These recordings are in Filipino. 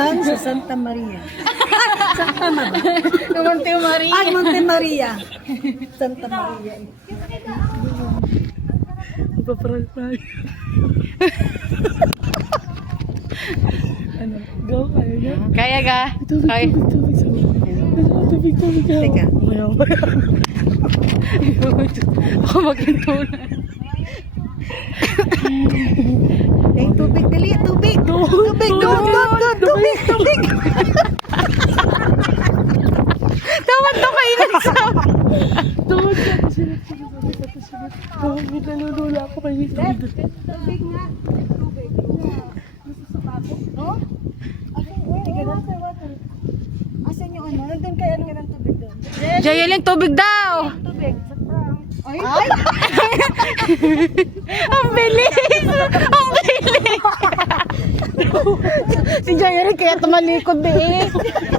yan sa Santa Maria. Santa Maria. Monte Maria. Ay, Monte Maria. Santa Maria. Ipaparang tayo. Ano? Go, kaya niya? Kaya ga? Kaya. Tubig. Teka. Ako magkintunan. Tubig, dali. Tubig. Tubig. Tubig. Tawad to kayo nagsama. Tawad ka. Tawad, nalulula ako kayo. Tubig nga. Tubig. No? Asan yung ano? Nandun kaya nga ng tubig doon. Jayelin, tubig daw. Tubig. Sa prank. Ay! Ang bilis! Ang bilis! Si Jayelin kaya tumalikod eh.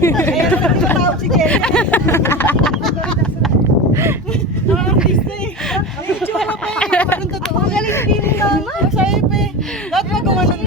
Kaya naman tinatawag si Jenny. Artista eh. Ay, tsura pa eh. Parang totoo. Ang galing din mo naman. Sa'yo pa eh. Lahat magawa ng...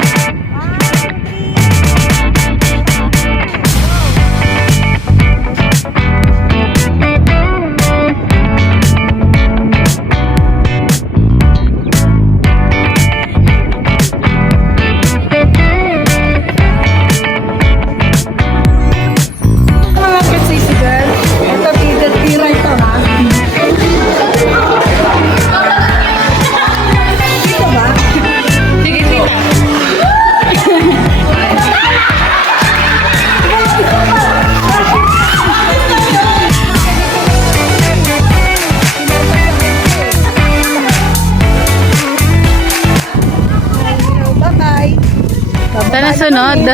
Sana sunod.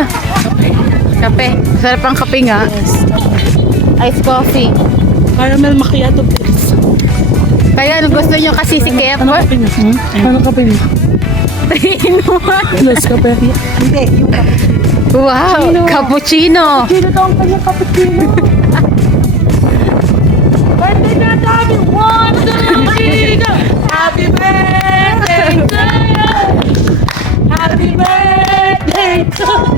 Kape. Sarap ang kape nga. Ice coffee. Caramel macchiato, please. Kaya ano gusto nyo kasi si Kep? Ano kape niya? Ano kape niya? 3 in 1. Plus kape. Hindi, yung Wow! Cappuccino! Sino to ang kanyang cappuccino? Birthday na tayo! One, two, three, go! Happy birthday to you! Happy birthday to